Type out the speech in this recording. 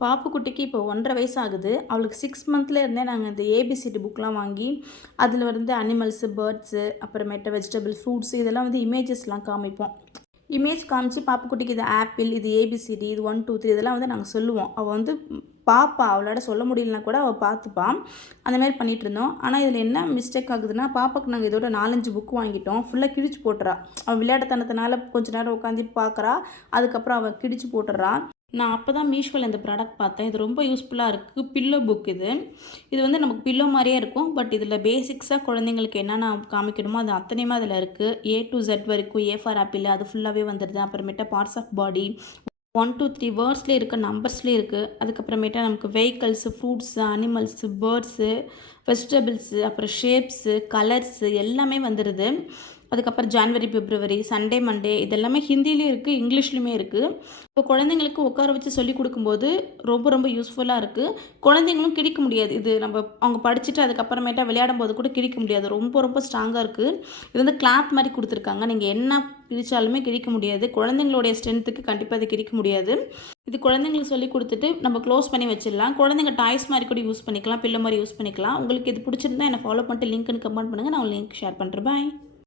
பாப்புக்குட்டிக்கு இப்போ 1.5 வயசு ஆகுது. அவளுக்கு 6 மந்த்ல இருந்தே நாங்க இந்த ஏபிசிடி புக்லாம் வாங்கி, அதில வந்து அனிமல்ஸு, பேர்ட்ஸு, அப்புறமேட்டு வெஜிடபிள், ஃப்ரூட்ஸ் இதெல்லாம் வந்து இமேஜஸ்லாம் காமிப்போம். இமேஜ் காமிச்சு பாப்புக்குட்டிக்கு இது ஆப்பிள், இது ஏபிசிடி, இது 1, 2, 3 இதெல்லாம் வந்து நாங்க சொல்லுவோம். அவ வந்து பாப்பா. அவளால சொல்ல முடியலனா கூட அவ பார்த்துப்பா. அந்த மாரி பண்ணிட்டுருந்தோம். ஆனா இதில என்ன மிஸ்டேக் ஆகுதுன்னா, பாப்பாக்கு நாங்க இதோட 4, 5 புக் வாங்கிட்டோம். ஃபுல்லா கிழிச்சு போட்டுறா. அவ விளையாட்டுத்தனத்தினால கொஞ்ச நேரம் உட்காந்து பார்க்குறா. அதுக்கப்புறம் அவ கிழிச்சு போட்டுறா. நான் அப்போ தான் மீஷோவில் இந்த ப்ராடக்ட் பார்த்தேன். இது ரொம்ப யூஸ்ஃபுல்லாக இருக்குது. பில்லோ புக் இது. இது வந்து நமக்கு பில்லோ மாதிரியே இருக்கும். பட் இதில் பேசிக்ஸாக குழந்தைங்களுக்கு என்னென்ன காமிக்கணுமோ அது அத்தனையுமே அதில் இருக்குது. ஏ டு Z வரைக்கும் ஏ ஃபார் ஆப்பிள் அது ஃபுல்லாகவே வந்துடுது. அப்புறமேட்டா பார்ட்ஸ் ஆஃப் பாடி 1, 2, 3 வேர்ட்ஸ்லேயே இருக்குது, நம்பர்ஸ்லேயே இருக்குது. அதுக்கப்புறமேட்டா நமக்கு vehicles, fruits, animals, birds, vegetables, அப்புறம் ஷேப்ஸு, கலர்ஸு எல்லாமே வந்துடுது. அதுக்கப்புறம் ஜான்வரி, பிப்ரவரி, சண்டே, மண்டே இதெல்லாமே ஹிந்திலையும் இருக்குது, இங்கிலீஷ்லையுமே இருக்குது. இப்போ குழந்தைங்களுக்கு உட்கார வச்சு சொல்லிக் கொடுக்கும்போது ரொம்ப ரொம்ப யூஸ்ஃபுல்லாக இருக்குது. குழந்தைங்களும் கிழிக்க முடியாது. இது நம்ம அவங்க படிச்சுட்டு அதுக்கப்புறமேட்டா விளையாடும்போது கூட கிழிக்க முடியாது. ரொம்ப ரொம்ப ஸ்ட்ராங்காக இருக்குது. இது வந்து கிளாத் மாதிரி கொடுத்துருக்காங்க. நீங்கள் என்ன கிழிச்சாலுமே கிழிக்க முடியாது. குழந்தைங்களுடைய ஸ்ட்ரென்த்துக்கு கண்டிப்பாக அது கிழிக்க முடியாது. இது குழந்தைங்களுக்கு சொல்லிக் கொடுத்துட்டு நம்ம க்ளோஸ் பண்ணி வச்சிடலாம். குழந்தைங்க டாய்ஸ் மாதிரி கூட யூஸ் பண்ணிக்கலாம், பில்லோ மாதிரி யூஸ் பண்ணிக்கலாம். உங்களுக்கு இது பிடிச்சிருந்தா என்னை ஃபாலோ பண்ணிட்டு லிங்க்னு கமெண்ட் பண்ணுங்கள். நான் லிங்க் ஷேர் பண்ணுறேன். பாய்.